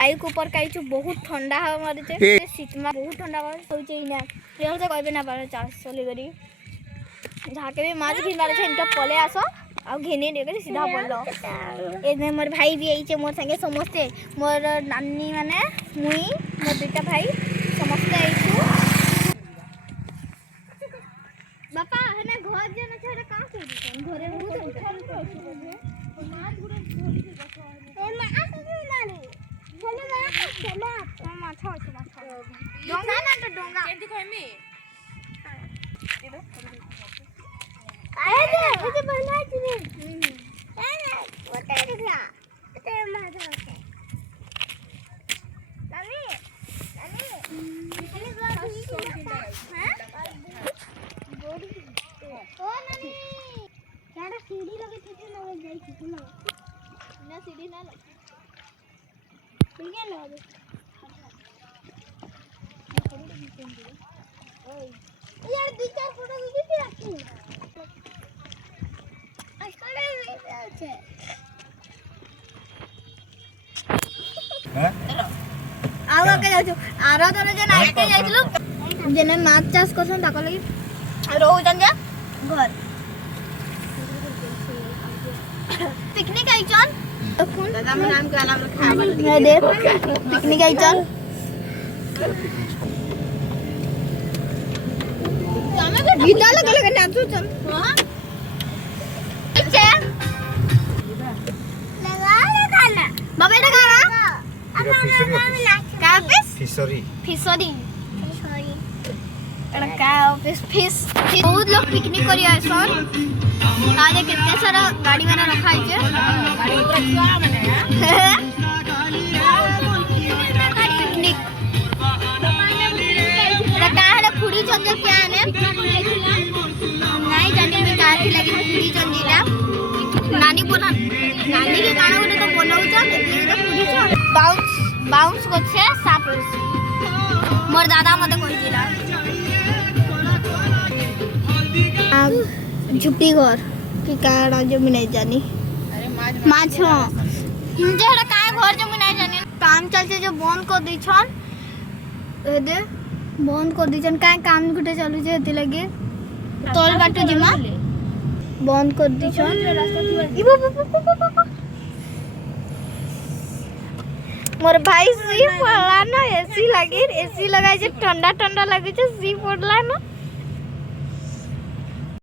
bike ऊपर कहीं बहुत ठंडा हवा मारे सीट में बहुत ठंडा हवा सोचे ही ना ये तो कहबे ना पारे चार्ज चले करी झाके भी माछ घिन मारे इनका पले आसो आ घिने देके सीधा बोलो ए मोर भाई भी आइचे मोर संगे समस्ते मोर नानी माने मुई मोर दुटा भाई समस्ते आइछु बापा हने घर जन छेड़ा का कर घरे बहुत माछ गुड़ ए माछ भी लानी चलो चलो माछ डोंगा ना तो डोंगा केंती कहमी आए मुझे बना दे अरे बता दिया तेरे मार दो नानी नानी हैं ओ नानी यार सीढ़ी लगे थे ना जाई थी ना सीढ़ी ना लगे ठीक है ना यार दो चार फोटो भी रखी আসলে আছে হ্যাঁ আওকে যাইছো আর ধরে যে নাইতে যাইছিলু যেনে মাছ চাষ করছন তাকো লাগি রহুজন যা ঘর পিকনিক আইছন তখন দাদা আমার নাম কালাম খাবার দে পিকনিক আইছন गीता लगे लगे नाचो चल हां अच्छा लगा ना बाबा ने कहा का फिशरी का फिश बहुत लोग पिकनिक करी आसन आज कितने सारा गाड़ी में रखा है गाड़ी ऊपर छुआ माने पिकनिक खुड़ी चंदे क्या आने नहीं जाने में कार थी लगी खुड़ी चंदीला नानी बोला नानी के गाना बोले तो बोलो जा ये तो खुड़ी चंद बाउंस করছে সাপ মোর দাদা মতে কইছিলা झुप्पी घर की काड़ा जो मैं नहीं जानी अरे माछ हिंजे हड़ा काय घर जो मैं नहीं जानी काम चलছে जो बंद कर दी छन दे बंद कर दी काय काम गुटे चलू जे हेती लगे तोल बाटू जिमा बंद कर दी मोर भाई सी पड़ला ना एसी लगी एसी लगाई जे ठंडा ठंडा लगे जे सी पड़ला ना